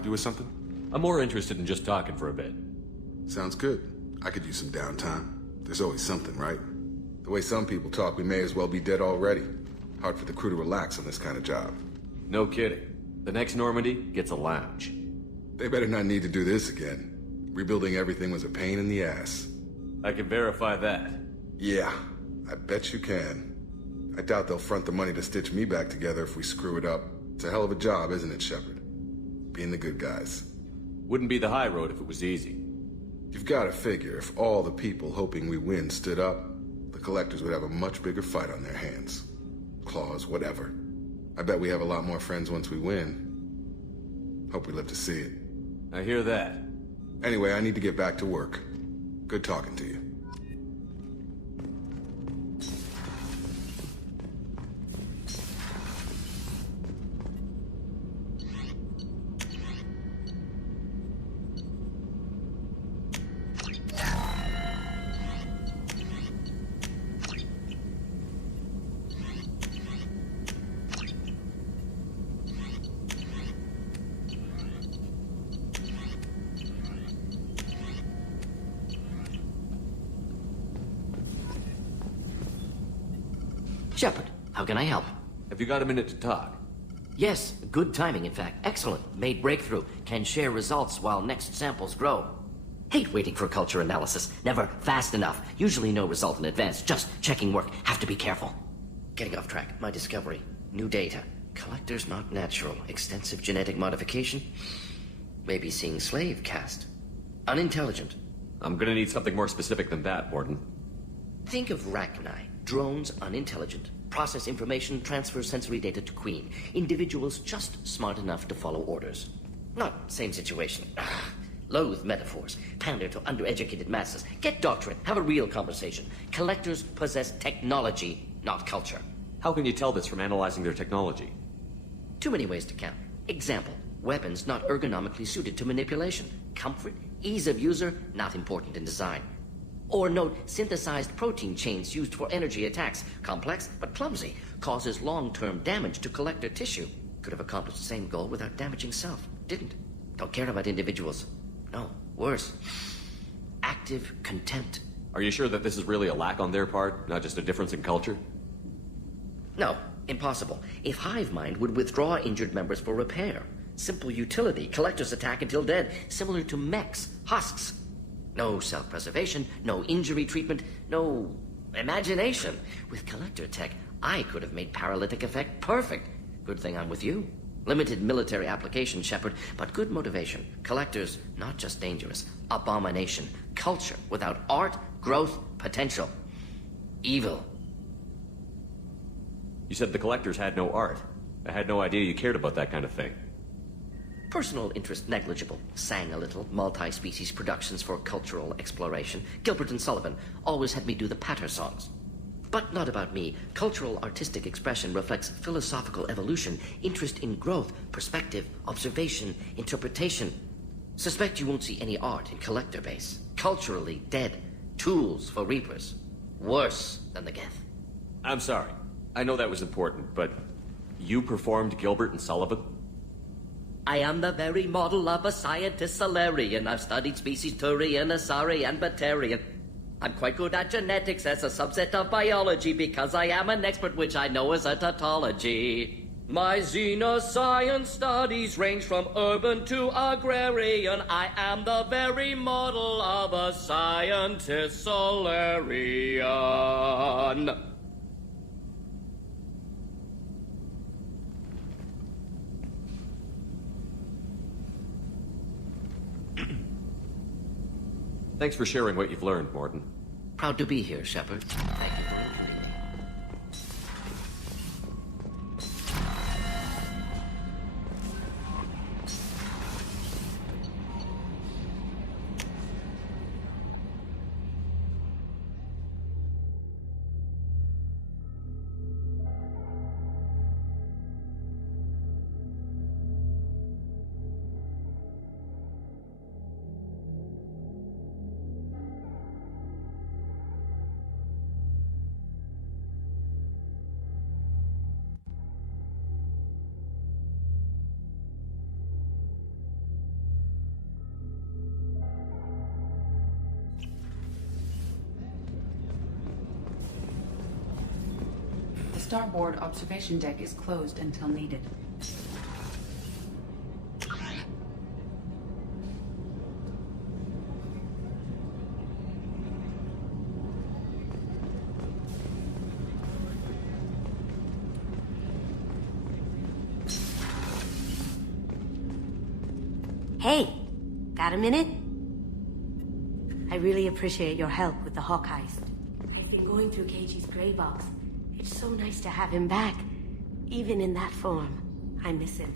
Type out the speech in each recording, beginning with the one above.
help you with something? I'm more interested in just talking for a bit. Sounds good. I could use some downtime. There's always something, right? The way some people talk, we may as well be dead already. Hard for the crew to relax on this kind of job. No kidding. The next Normandy gets a lounge. They better not need to do this again. Rebuilding everything was a pain in the ass. I can verify that. Yeah, I bet you can. I doubt they'll front the money to stitch me back together if we screw it up. It's a hell of a job, isn't it, Shepard? Being the good guys. Wouldn't be the high road if it was easy. You've got to figure, if all the people hoping we win stood up, the collectors would have a much bigger fight on their hands. Claws, whatever. I bet we have a lot more friends once we win. Hope we live to see it. I hear that. Anyway, I need to get back to work. Good talking to you. Shepard, how can I help? Have you got a minute to talk? Yes, good timing, in fact. Excellent. Made breakthrough. Can share results while next samples grow. Hate waiting for culture analysis. Never fast enough. Usually no result in advance. Just checking work. Have to be careful. Getting off track. My discovery. New data. Collectors not natural. Extensive genetic modification. Maybe seeing slave caste. Unintelligent. I'm gonna need something more specific than that, Warden. Think of Rachni. Drones unintelligent. Process information, transfer sensory data to Queen. Individuals just smart enough to follow orders. Not same situation. Loathe metaphors. Pander to undereducated masses. Get doctrine. Have a real conversation. Collectors possess technology, not culture. How can you tell this from analyzing their technology? Too many ways to count. Example. Weapons not ergonomically suited to manipulation. Comfort, ease of user, not important in design. Or note synthesized protein chains used for energy attacks. Complex, but clumsy. Causes long-term damage to collector tissue. Could have accomplished the same goal without damaging self. Didn't. Don't care about individuals. No, worse. Active contempt. Are you sure that this is really a lack on their part, not just a difference in culture? No, impossible. If Hive Mind would withdraw injured members for repair. Simple utility. Collectors attack until dead. Similar to mechs. Husks. No self-preservation, no injury treatment, no imagination. With collector tech, I could have made paralytic effect perfect. Good thing I'm with you. Limited military application, Shepard, but good motivation. Collectors, not just dangerous. Abomination. Culture without art, growth, potential. Evil. You said the collectors had no art. I had no idea you cared about that kind of thing. Personal interest negligible. Sang a little. Multi-species productions for cultural exploration. Gilbert and Sullivan always had me do the patter songs. But not about me. Cultural artistic expression reflects philosophical evolution, interest in growth, perspective, observation, interpretation. Suspect you won't see any art in collector base. Culturally dead. Tools for reapers. Worse than the Geth. I'm sorry. I know that was important, but you performed Gilbert and Sullivan? I am the very model of a scientist Solarian. I've studied species Turian, Asari, and Batarian. I'm quite good at genetics as a subset of biology because I am an expert, which I know is a tautology. My xenoscience studies range from urban to agrarian. I am the very model of a scientist Solarian. Thanks for sharing what you've learned, Morton. Proud to be here, Shepard. Thank you for listening. starboard observation deck is closed until needed. Hey, got a minute? I really appreciate your help with the Hawk heist. I've been going through Keiichi's gray box. It's so nice to have him back. Even in that form, I miss him.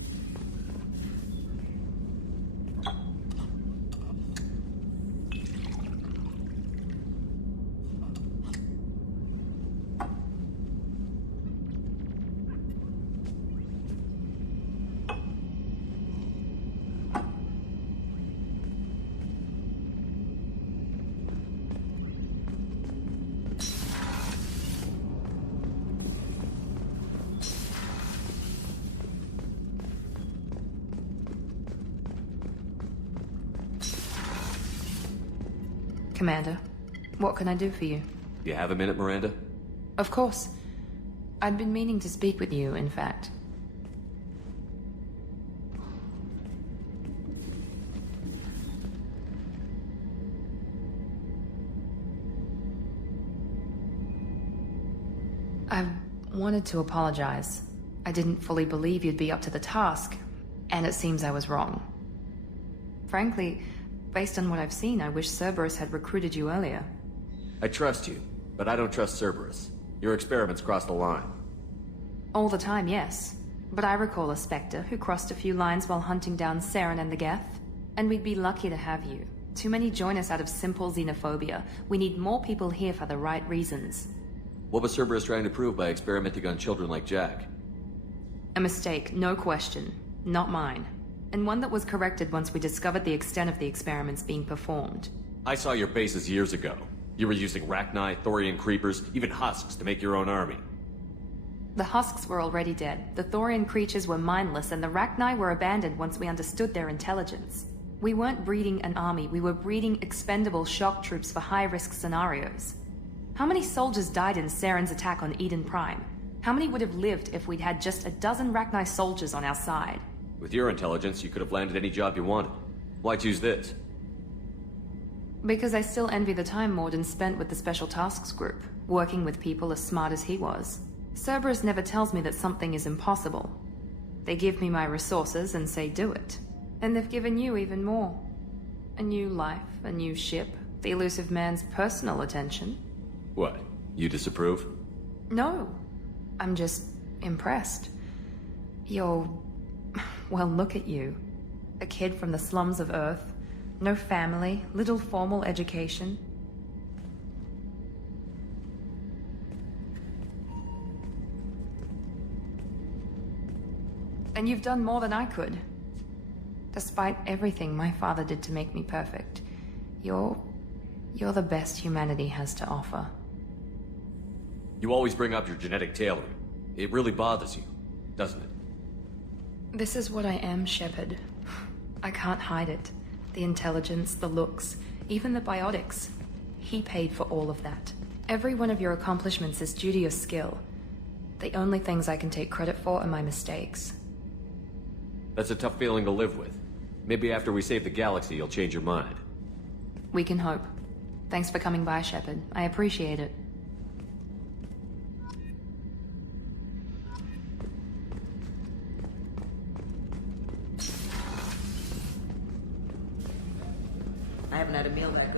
Commander, what can I do for you? You have a minute, Miranda? Of course. I'd been meaning to speak with you, in fact. I wanted to apologize. I didn't fully believe you'd be up to the task, and it seems I was wrong. Frankly, based on what I've seen, I wish Cerberus had recruited you earlier. I trust you, but I don't trust Cerberus. Your experiments crossed the line. All the time, yes. But I recall a Spectre who crossed a few lines while hunting down Saren and the Geth. And we'd be lucky to have you. Too many join us out of simple xenophobia. We need more people here for the right reasons. What was Cerberus trying to prove by experimenting on children like Jack? A mistake, no question. Not mine. And one that was corrected once we discovered the extent of the experiments being performed. I saw your bases years ago. You were using Rachni, Thorian creepers, even husks to make your own army. The husks were already dead, the Thorian creatures were mindless, and the Rachni were abandoned once we understood their intelligence. We weren't breeding an army, we were breeding expendable shock troops for high-risk scenarios. How many soldiers died in Saren's attack on Eden Prime? How many would have lived if we'd had just a dozen Rachni soldiers on our side? With your intelligence, you could have landed any job you wanted. Why choose this? Because I still envy the time Morden spent with the Special Tasks Group, working with people as smart as he was. Cerberus never tells me that something is impossible. They give me my resources and say do it. And they've given you even more. A new life, a new ship, the elusive man's personal attention. What? You disapprove? No. I'm just impressed. You're... well, look at you. A kid from the slums of Earth. No family, little formal education. And you've done more than I could. Despite everything my father did to make me perfect, you're the best humanity has to offer. You always bring up your genetic tailoring. It really bothers you, doesn't it? This is what I am, Shepard. I can't hide it. The intelligence, the looks, even the biotics. He paid for all of that. Every one of your accomplishments is due to your skill. The only things I can take credit for are my mistakes. That's a tough feeling to live with. Maybe after we save the galaxy, you'll change your mind. We can hope. Thanks for coming by, Shepard. I appreciate it. I haven't had a meal there.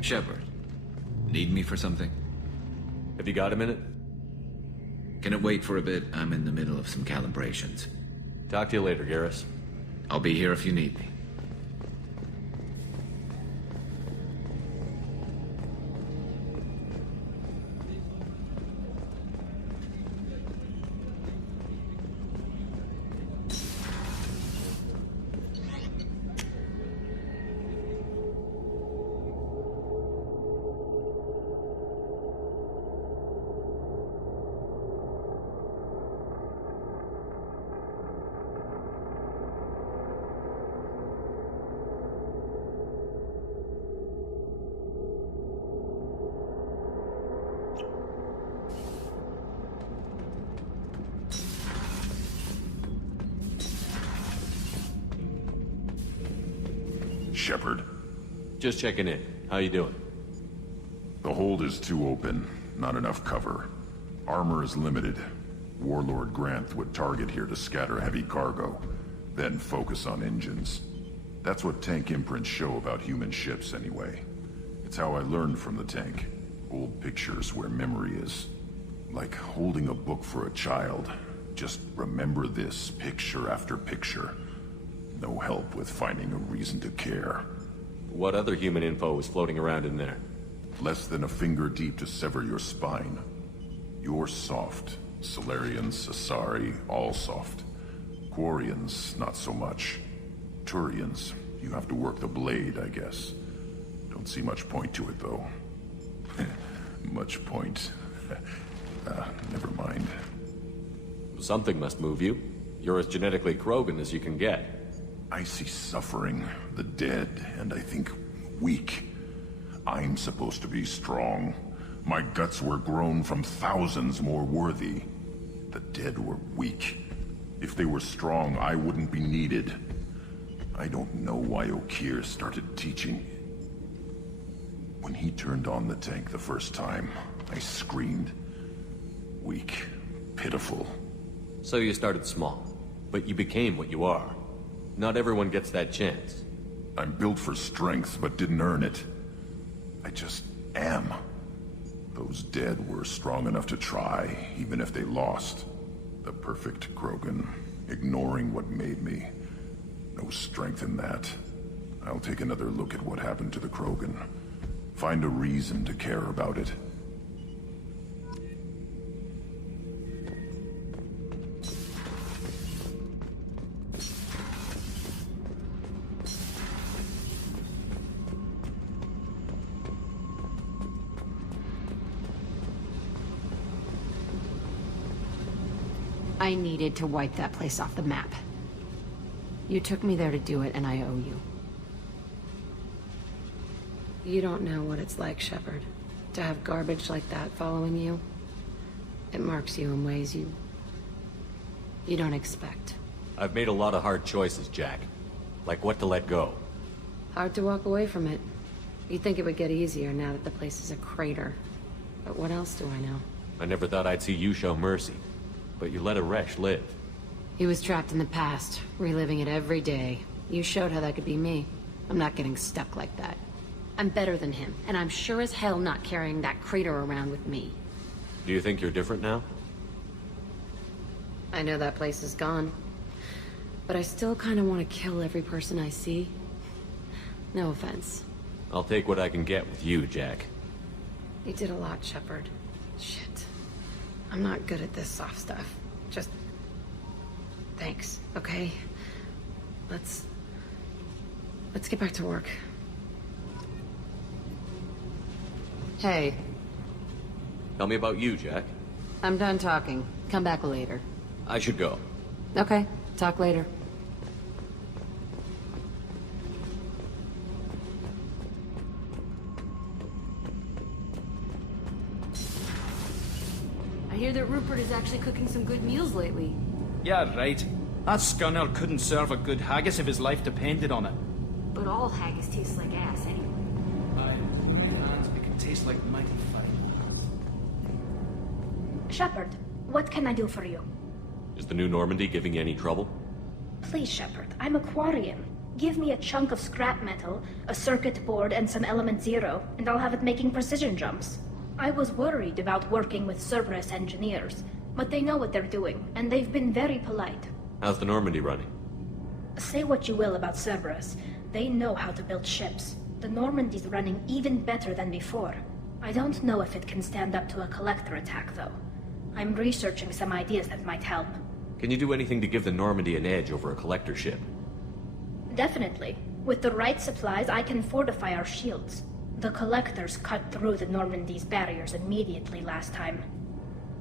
Shepard, need me for something? Have you got a minute? Can it wait for a bit? I'm in the middle of some calibrations. Talk to you later, Garrus. I'll be here if you need me. Shepard. Just checking in. How you doing? The hold is too open. Not enough cover. Armor is limited. Warlord Granth would target here to scatter heavy cargo, then focus on engines. That's what tank imprints show about human ships, anyway. It's how I learned from the tank. Old pictures where memory is. Like holding a book for a child. Just remember this, picture after picture. No help with finding a reason to care. What other human info was floating around in there? Less than a finger deep to sever your spine. You're soft. Solarians, Asari, all soft. Quarians, not so much. Turians, you have to work the blade, I guess. Don't see much point to it, though. Much point. Never mind. Something must move you. You're as genetically Krogan as you can get. I see suffering, the dead, and I think weak. I'm supposed to be strong. My guts were grown from thousands more worthy. The dead were weak. If they were strong, I wouldn't be needed. I don't know why Okir started teaching. When he turned on the tank the first time, I screamed. Weak. Pitiful. So you started small, but you became what you are. Not everyone gets that chance. I'm built for strength, but didn't earn it. I just am. Those dead were strong enough to try, even if they lost. The perfect Krogan, ignoring what made me. No strength in that. I'll take another look at what happened to the Krogan. Find a reason to care about it. I needed to wipe that place off the map. You took me there to do it, and I owe you. You don't know what it's like, Shepard, to have garbage like that following you. It marks you in ways you don't expect. I've made a lot of hard choices, Jack. Like what to let go. Hard to walk away from it. You'd think it would get easier now that the place is a crater. But what else do I know? I never thought I'd see you show mercy. But you let a Resh live. He was trapped in the past, reliving it every day. You showed how that could be me. I'm not getting stuck like that. I'm better than him, and I'm sure as hell not carrying that crater around with me. Do you think you're different now? I know that place is gone. But I still kind of want to kill every person I see. No offense. I'll take what I can get with you, Jack. You did a lot, Shepard. Shit. I'm not good at this soft stuff. Just... thanks, okay? Let's get back to work. Hey. Tell me about you, Jack. I'm done talking. Come back later. I should go. Okay, talk later. I hear that Rupert is actually cooking some good meals lately. Yeah, right. That scunner couldn't serve a good haggis if his life depended on it. But all haggis tastes like ass anyway. Aye, the right hands make it taste like mighty fine. Shepard, what can I do for you? Is the new Normandy giving you any trouble? Please, Shepard, I'm a Quarian. Give me a chunk of scrap metal, a circuit board, and some element zero, and I'll have it making precision jumps. I was worried about working with Cerberus engineers, but they know what they're doing, and they've been very polite. How's the Normandy running? Say what you will about Cerberus, they know how to build ships. The Normandy's running even better than before. I don't know if it can stand up to a Collector attack, though. I'm researching some ideas that might help. Can you do anything to give the Normandy an edge over a Collector ship? Definitely. With the right supplies, I can fortify our shields. The Collectors cut through the Normandy's barriers immediately last time.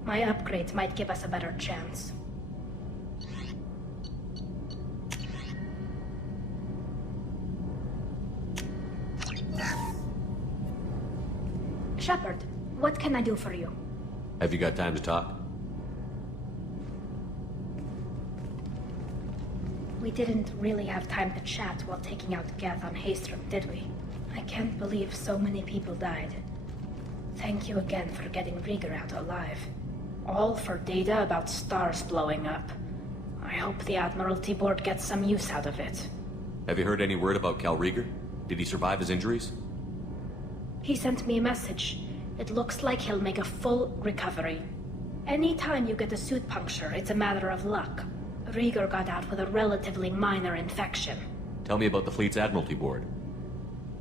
My upgrades might give us a better chance. Shepard, what can I do for you? Have you got time to talk? We didn't really have time to chat while taking out Geth on Haystrom, did we? I can't believe so many people died. Thank you again for getting Rieger out alive. All for data about stars blowing up. I hope the Admiralty Board gets some use out of it. Have you heard any word about Cal Rieger? Did he survive his injuries? He sent me a message. It looks like he'll make a full recovery. Anytime you get a suit puncture, it's a matter of luck. Rieger got out with a relatively minor infection. Tell me about the fleet's Admiralty Board.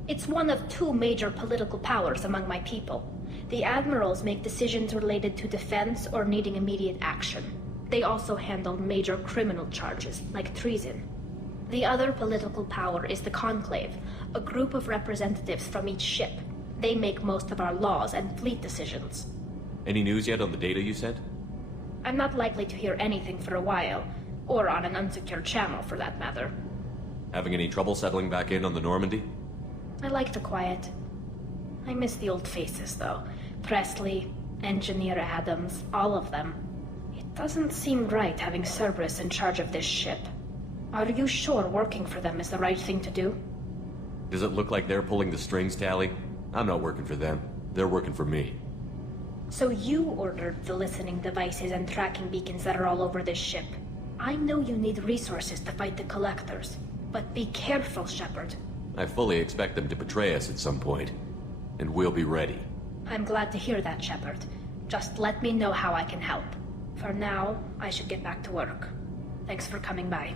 It's one of two major political powers among my people. The admirals make decisions related to defense or needing immediate action. They also handle major criminal charges, like treason. The other political power is the Conclave, a group of representatives from each ship. They make most of our laws and fleet decisions. Any news yet on the data you sent? I'm not likely to hear anything for a while, or on an unsecured channel for that matter. Having any trouble settling back in on the Normandy? I like the quiet. I miss the old faces, though. Presley, Engineer Adams, all of them. It doesn't seem right having Cerberus in charge of this ship. Are you sure working for them is the right thing to do? Does it look like they're pulling the strings, Tally? I'm not working for them. They're working for me. So you ordered the listening devices and tracking beacons that are all over this ship. I know you need resources to fight the Collectors, but be careful, Shepard. I fully expect them to betray us at some point, and we'll be ready. I'm glad to hear that, Shepard. Just let me know how I can help. For now, I should get back to work. Thanks for coming by.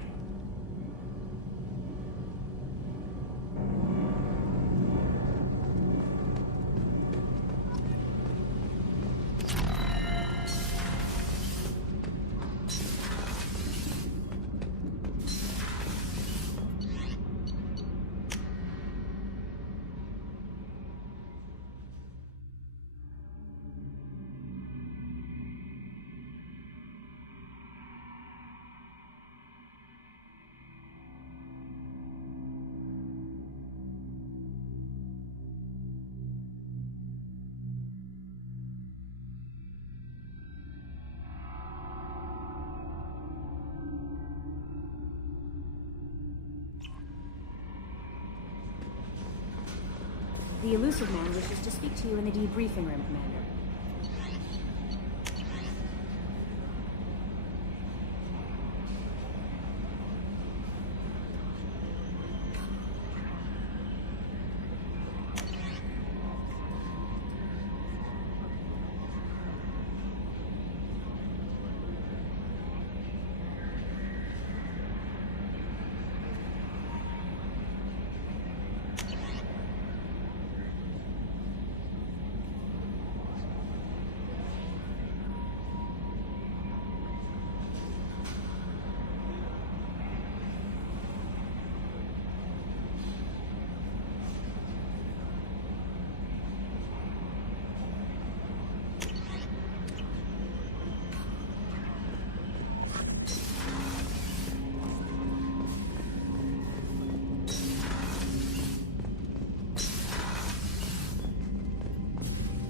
The Elusive Man wishes to speak to you in the debriefing room, Commander.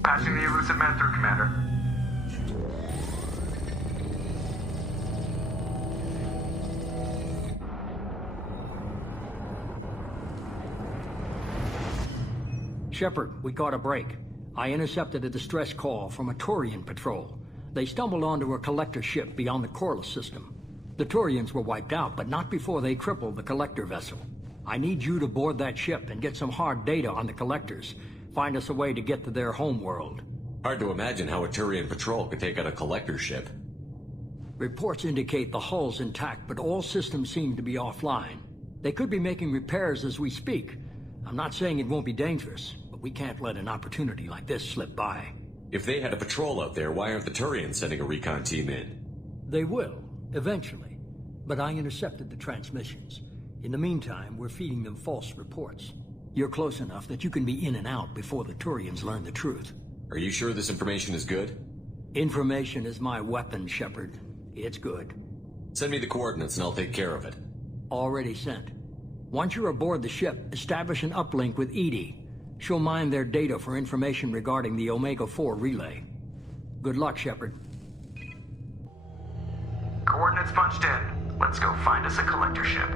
Passing the Elusive Man through, Commander. Shepard, we caught a break. I intercepted a distress call from a Turian patrol. They stumbled onto a collector ship beyond the Corliss system. The Turians were wiped out, but not before they crippled the collector vessel. I need you to board that ship and get some hard data on the collectors. Find us a way to get to their home world. Hard to imagine how a Turian patrol could take out a collector ship. Reports indicate the hull's intact, but all systems seem to be offline. They could be making repairs as we speak. I'm not saying it won't be dangerous, but we can't let an opportunity like this slip by. If they had a patrol out there, why aren't the Turians sending a recon team in? They will, eventually. But I intercepted the transmissions. In the meantime, we're feeding them false reports. You're close enough that you can be in and out before the Turians learn the truth. Are you sure this information is good? Information is my weapon, Shepard. It's good. Send me the coordinates and I'll take care of it. Already sent. Once you're aboard the ship, establish an uplink with Edie. She'll mine their data for information regarding the Omega-4 relay. Good luck, Shepard. Coordinates punched in. Let's go find us a collector ship.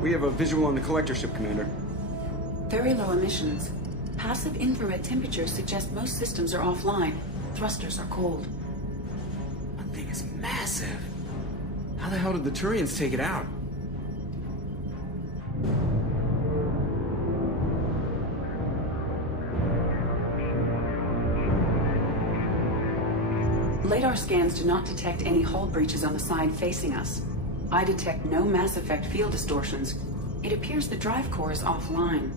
We have a visual on the collector ship, Commander. Very low emissions. Passive infrared temperatures suggest most systems are offline. Thrusters are cold. That thing is massive. How the hell did the Turians take it out? Radar scans do not detect any hull breaches on the side facing us. I detect no mass effect field distortions. It appears the drive core is offline.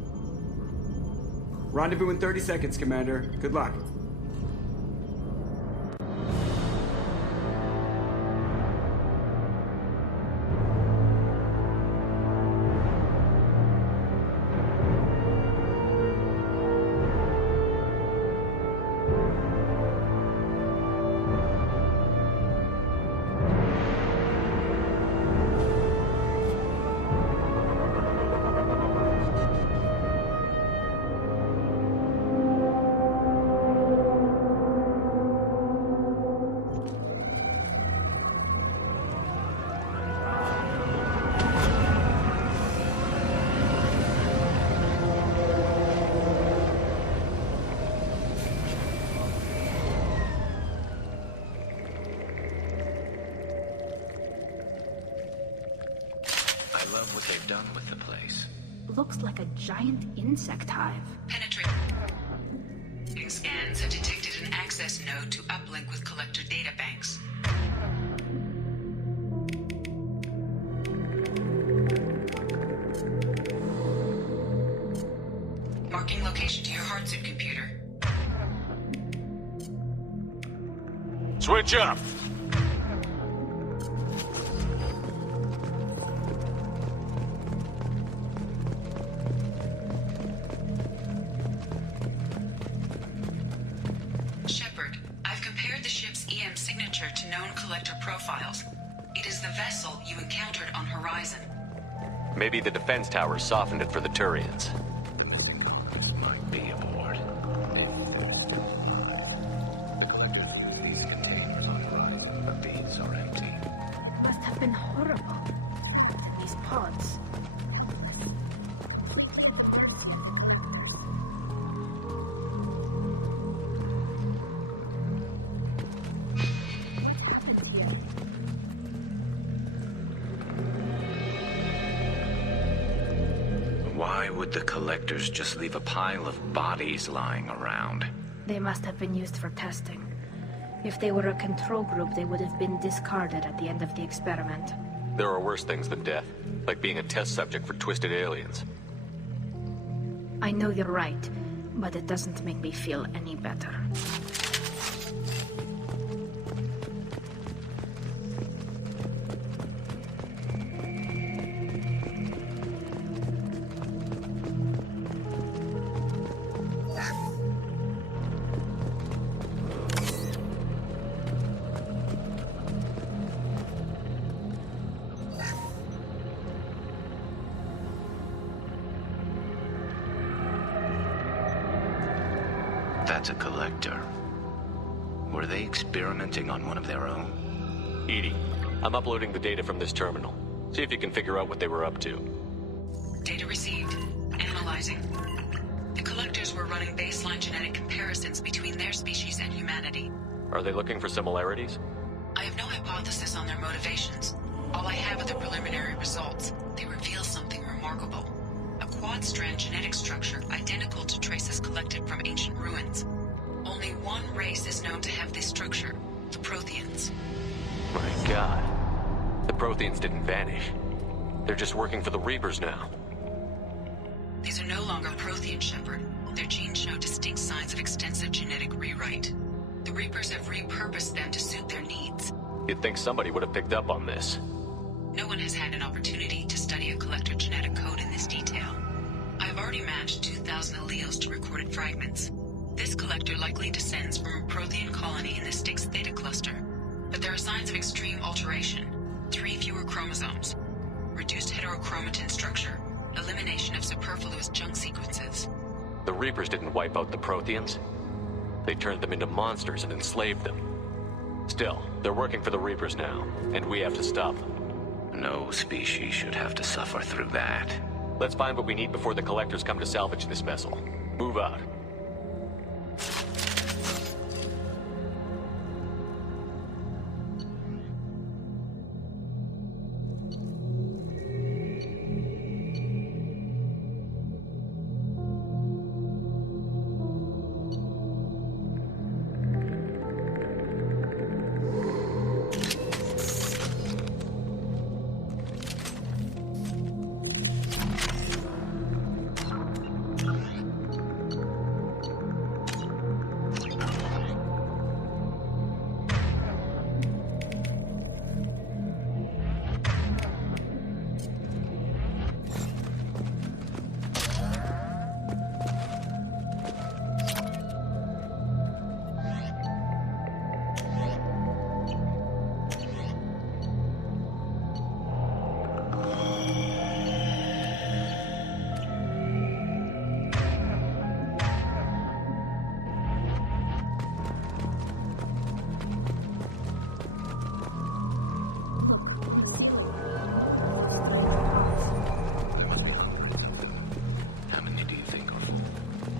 Rendezvous in 30 seconds, Commander. Good luck. What they've done with the place. Looks like a giant insect hive. Penetrating scans have detected an access node to uplink with collector data banks. Marking location to your hardsuit computer. Switch up! Shepard, I've compared the ship's EM signature to known collector profiles. It is the vessel you encountered on Horizon. Maybe the defense towers softened it for the Turians. Might be aboard. The collector, these containers on the roof, but these are empty. Must have been horrible. What's in these pods? Why would the collectors just leave a pile of bodies lying around? They must have been used for testing. If they were a control group, they would have been discarded at the end of the experiment. There are worse things than death, like being a test subject for twisted aliens. I know you're right, but it doesn't make me feel any better. That's a collector. Were they experimenting on one of their own? Edie, I'm uploading the data from this terminal. See if you can figure out what they were up to. Data received. Analyzing. The collectors were running baseline genetic comparisons between their species and humanity. Are they looking for similarities? I have no hypothesis on their motivations. All I have are the preliminary results. They reveal something remarkable. A quad-strand genetic structure identical to traces collected from ancient ruins. Only one race is known to have this structure, the Protheans. My god. The Protheans didn't vanish. They're just working for the Reapers now. These are no longer Prothean, Shepard. Their genes show distinct signs of extensive genetic rewrite. The Reapers have repurposed them to suit their needs. You'd think somebody would have picked up on this. No one has had an opportunity to study a collector genetic code in this detail. I've already matched 2,000 alleles to recorded fragments. This collector likely descends from a Prothean colony in the Styx Theta cluster. But there are signs of extreme alteration. 3 fewer chromosomes. Reduced heterochromatin structure. Elimination of superfluous junk sequences. The Reapers didn't wipe out the Protheans. They turned them into monsters and enslaved them. Still, they're working for the Reapers now, and we have to stop them. No species should have to suffer through that. Let's find what we need before the collectors come to salvage this vessel. Move out.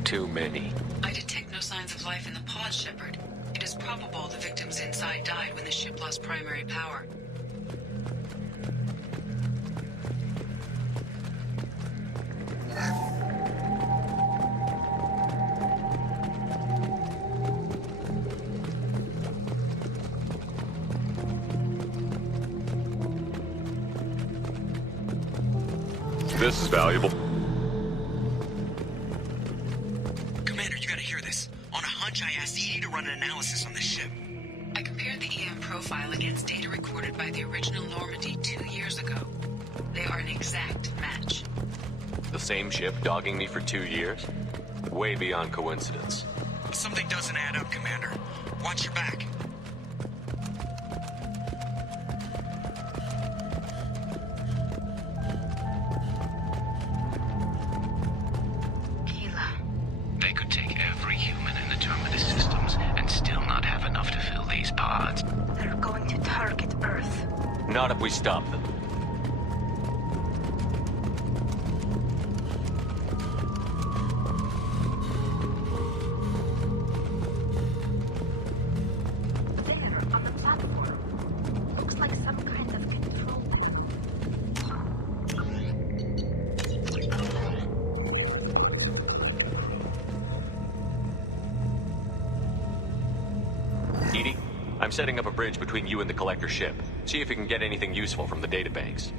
Too many. I detect no signs of life in the pod, Shepard. It is probable the victims inside died when the ship lost primary power. This is valuable. Commander, you gotta hear this. On a hunch, I asked Edie to run an analysis on this ship. I compared the EM profile against data recorded by the original Normandy 2 years ago. They are an exact match. The same ship dogging me for 2 years? Way beyond coincidence. Something doesn't add up, Commander. Watch your back. They could take every human in the Terminus systems and still not have enough to fill these pods. They're going to target Earth. Not if we stop them. There, on the platform. Looks like some kind of control. Edie, I'm setting up a bridge between you and the collector ship. See if you can get anything useful from the databanks.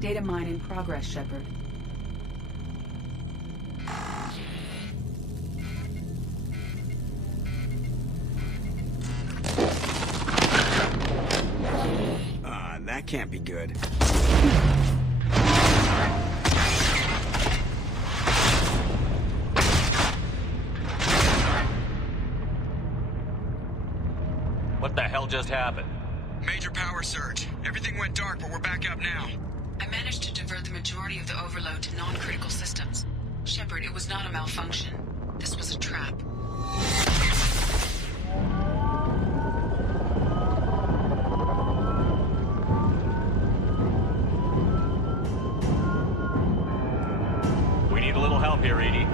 Data mine in progress, Shepard. That can't be good. What the hell just happened? Major power surge. Everything went dark, but we're back up now. I managed to divert the majority of the overload to non-critical systems. Shepard, it was not a malfunction. This was a trap. We need a little help here, Edie.